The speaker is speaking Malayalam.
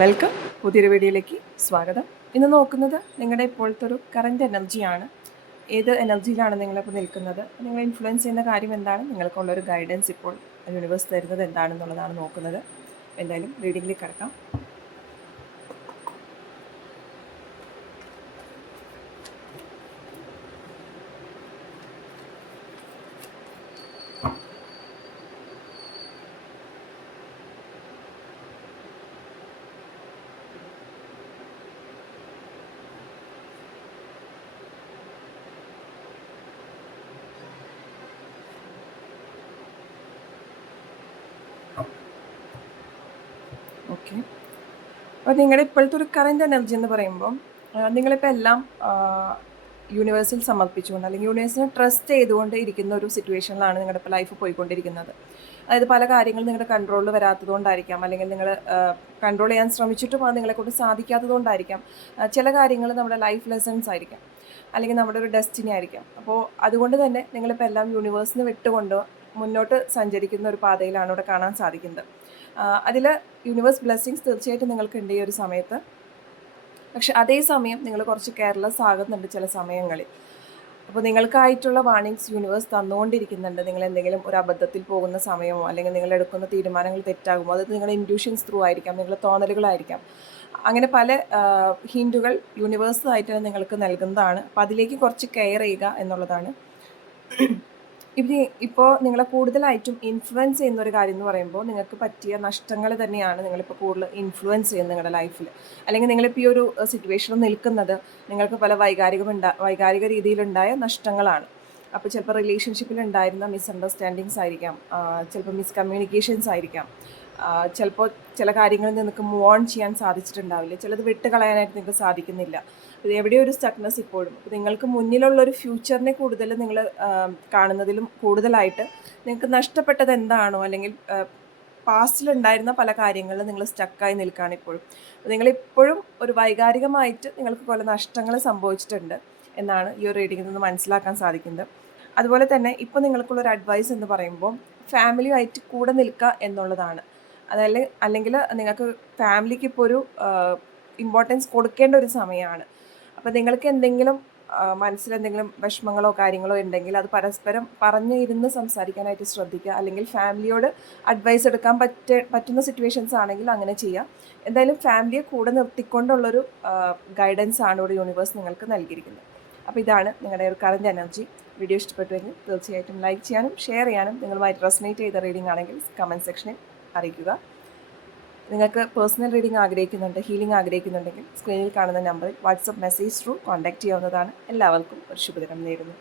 വെൽക്കം. പുതിയൊരു വീഡിയോയിലേക്ക് സ്വാഗതം. ഇന്ന് നോക്കുന്നത് നിങ്ങളുടെ ഇപ്പോഴത്തെ ഒരു കറൻറ്റ് എനർജിയാണ്. ഏത് എനർജിയിലാണ് നിങ്ങളിപ്പോൾ നിൽക്കുന്നത്, നിങ്ങളെ ഇൻഫ്ലുവൻസ് ചെയ്യുന്ന കാര്യം എന്താണ്, നിങ്ങൾക്കുള്ളൊരു ഗൈഡൻസ് ഇപ്പോൾ യൂണിവേഴ്സ് തരുന്നത് എന്താണെന്നുള്ളതാണ് നോക്കുന്നത്. എന്തായാലും റീഡിങ്ങിലേക്ക് കിടക്കാം. ഓക്കെ, അപ്പോൾ നിങ്ങളുടെ ഇപ്പോഴത്തെ ഒരു കറൻറ്റ് എനർജി എന്ന് പറയുമ്പോൾ നിങ്ങളിപ്പോൾ എല്ലാം യൂണിവേഴ്സിൽ സമർപ്പിച്ചുകൊണ്ട് അല്ലെങ്കിൽ യൂണിവേഴ്സിനെ ട്രസ്റ്റ് ചെയ്തുകൊണ്ട് ഇരിക്കുന്ന ഒരു സിറ്റുവേഷനിലാണ് നിങ്ങളുടെ ഇപ്പോൾ ലൈഫ് പോയിക്കൊണ്ടിരിക്കുന്നത്. അതായത് പല കാര്യങ്ങളും നിങ്ങളുടെ കൺട്രോളിൽ വരാത്തതുകൊണ്ടായിരിക്കാം, അല്ലെങ്കിൽ നിങ്ങൾ കൺട്രോൾ ചെയ്യാൻ ശ്രമിച്ചിട്ടും അത് നിങ്ങളെക്കൊണ്ട് സാധിക്കാത്തതുകൊണ്ടായിരിക്കാം. ചില കാര്യങ്ങൾ നമ്മുടെ ലൈഫ് ലെസൺസ് ആയിരിക്കാം, അല്ലെങ്കിൽ നമ്മുടെ ഒരു ഡെസ്റ്റിനി ആയിരിക്കാം. അപ്പോൾ അതുകൊണ്ട് തന്നെ നിങ്ങളിപ്പോൾ എല്ലാം യൂണിവേഴ്സിന് വിട്ടുകൊണ്ട് മുന്നോട്ട് സഞ്ചരിക്കുന്ന ഒരു പാതയിലാണ് ഇവിടെ കാണാൻ സാധിക്കുന്നത്. അതിൽ യൂണിവേഴ്സ് ബ്ലെസ്സിങ്സ് തീർച്ചയായിട്ടും നിങ്ങൾക്കുണ്ട് ഈ ഒരു സമയത്ത്. പക്ഷെ അതേസമയം നിങ്ങൾ കുറച്ച് കെയർലെസ് ആകുന്നുണ്ട് ചില സമയങ്ങളിൽ. അപ്പോൾ നിങ്ങൾക്കായിട്ടുള്ള വാർണിങ്സ് യൂണിവേഴ്സ് തന്നുകൊണ്ടിരിക്കുന്നുണ്ട്. നിങ്ങൾ എന്തെങ്കിലും ഒരു അബദ്ധത്തിൽ പോകുന്ന സമയമോ, അല്ലെങ്കിൽ നിങ്ങൾ എടുക്കുന്ന തീരുമാനങ്ങൾ തെറ്റാകുമോ, അത് നിങ്ങളുടെ ഇൻറ്റ്യൂഷൻസ് ത്രൂ ആയിരിക്കാം, നിങ്ങളുടെ തോന്നലുകളായിരിക്കാം. അങ്ങനെ പല ഹിൻറ്റുകൾ യൂണിവേഴ്സായിട്ട് നിങ്ങൾക്ക് നൽകുന്നതാണ്. അപ്പോൾ അതിലേക്ക് കുറച്ച് കെയർ ചെയ്യുക എന്നുള്ളതാണ്. ഇപ്പോൾ നിങ്ങളെ കൂടുതലായിട്ടും ഇൻഫ്ലുവൻസ് ചെയ്യുന്ന ഒരു കാര്യം എന്ന് പറയുമ്പോൾ നിങ്ങൾക്ക് പറ്റിയ നഷ്ടങ്ങൾ തന്നെയാണ് നിങ്ങളിപ്പോൾ കൂടുതൽ ഇൻഫ്ലുവൻസ് ചെയ്യുന്നത് നിങ്ങളുടെ ലൈഫിൽ. അല്ലെങ്കിൽ നിങ്ങളിപ്പോൾ ഈ ഒരു സിറ്റുവേഷനിൽ നിൽക്കുന്നത് നിങ്ങൾക്ക് പല വൈകാരിക രീതിയിലുണ്ടായ നഷ്ടങ്ങളാണ്. അപ്പോൾ ചിലപ്പോൾ റിലേഷൻഷിപ്പിൽ ഉണ്ടായിരുന്ന മിസ്അണ്ടർസ്റ്റാൻഡിങ്സ് ആയിരിക്കാം, ചിലപ്പോൾ മിസ്കമ്മ്യൂണിക്കേഷൻസ് ആയിരിക്കാം, ചിലപ്പോൾ ചില കാര്യങ്ങളിൽ നിങ്ങൾക്ക് മൂവ് ഓൺ ചെയ്യാൻ സാധിച്ചിട്ടുണ്ടാവില്ല, ചിലത് വിട്ടുകളയാനായിട്ട് നിങ്ങൾക്ക് സാധിക്കുന്നില്ല. ഇത് എവിടെയോ ഒരു സ്റ്റക്നെസ് ഇപ്പോഴും. അപ്പോൾ നിങ്ങൾക്ക് മുന്നിലുള്ളൊരു ഫ്യൂച്ചറിനെ കൂടുതൽ നിങ്ങൾ കാണുന്നതിലും കൂടുതലായിട്ട് നിങ്ങൾക്ക് നഷ്ടപ്പെട്ടത് എന്താണോ, അല്ലെങ്കിൽ പാസ്റ്റിലുണ്ടായിരുന്ന പല കാര്യങ്ങളിലും നിങ്ങൾ സ്റ്റക്കായി നിൽക്കുകയാണ് ഇപ്പോഴും. നിങ്ങളിപ്പോഴും ഒരു വൈകാരികമായിട്ട് നിങ്ങൾക്ക് പല നഷ്ടങ്ങൾ സംഭവിച്ചിട്ടുണ്ട് എന്നാണ് ഈ ഒരു റീഡിങ്ങിൽ നിന്ന് മനസ്സിലാക്കാൻ സാധിക്കുന്നത്. അതുപോലെ തന്നെ ഇപ്പോൾ നിങ്ങൾക്കുള്ളൊരു അഡ്വൈസ് എന്ന് പറയുമ്പോൾ ഫാമിലിയുമായിട്ട് കൂടെ നിൽക്കുക എന്നുള്ളതാണ്. അല്ലെങ്കിൽ നിങ്ങൾക്ക് ഫാമിലിക്ക് ഇപ്പോൾ ഒരു ഇമ്പോർട്ടൻസ് കൊടുക്കേണ്ട ഒരു സമയമാണ്. അപ്പോൾ നിങ്ങൾക്ക് എന്തെങ്കിലും മനസ്സിലെന്തെങ്കിലും വിഷമങ്ങളോ കാര്യങ്ങളോ ഉണ്ടെങ്കിൽ അത് പരസ്പരം ഇരുന്ന് സംസാരിക്കാനായിട്ട് ശ്രദ്ധിക്കുക. അല്ലെങ്കിൽ ഫാമിലിയോട് അഡ്വൈസ് എടുക്കാൻ പറ്റുന്ന സിറ്റുവേഷൻസ് ആണെങ്കിൽ അങ്ങനെ ചെയ്യാം. എന്തായാലും ഫാമിലിയെ കൂടെ നിർത്തിക്കൊണ്ടുള്ളൊരു ഗൈഡൻസ് ആണ് ഇവിടെ യൂണിവേഴ്സ് നിങ്ങൾക്ക് നൽകിയിരിക്കുന്നത്. അപ്പോൾ ഇതാണ് നിങ്ങളുടെ ഒരു കറൻറ്റ് എനർജി. വീഡിയോ ഇഷ്ടപ്പെട്ടുവെങ്കിൽ തീർച്ചയായിട്ടും ലൈക്ക് ചെയ്യാനും ഷെയർ ചെയ്യാനും, നിങ്ങളുമായിട്ട് റെസനേറ്റ് ചെയ്ത റീഡിംഗ് ആണെങ്കിൽ കമൻറ്റ് സെക്ഷനിൽ അറിയിക്കുക. നിങ്ങൾക്ക് പേഴ്സണൽ റീഡിംഗ് ആഗ്രഹിക്കുന്നുണ്ട്, ഹീലിംഗ് ആഗ്രഹിക്കുന്നുണ്ടെങ്കിൽ സ്ക്രീനിൽ കാണുന്ന നമ്പറിൽ വാട്സപ്പ് മെസ്സേജ് ത്രൂ കോൺടാക്റ്റ് ചെയ്യാവുന്നതാണ്. എല്ലാവർക്കും ഒരു ശുഭദിനം നേരുന്നു.